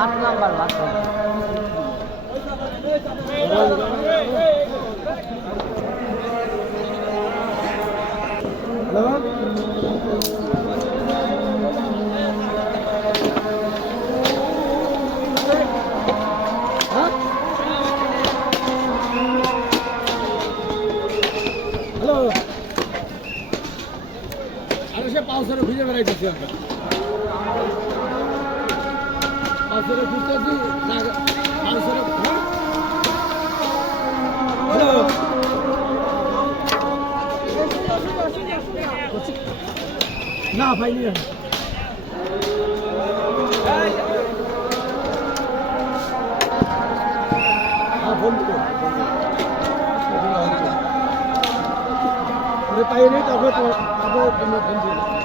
8 number বাচ্চা সে পাউসারে খুঁজে বেড়াইতেছি আমরা পাউসারে খুঁজতেছি পাউসারে হ্যালো না পাইনি পাইনি তারপরে তোমরা ফোন দিও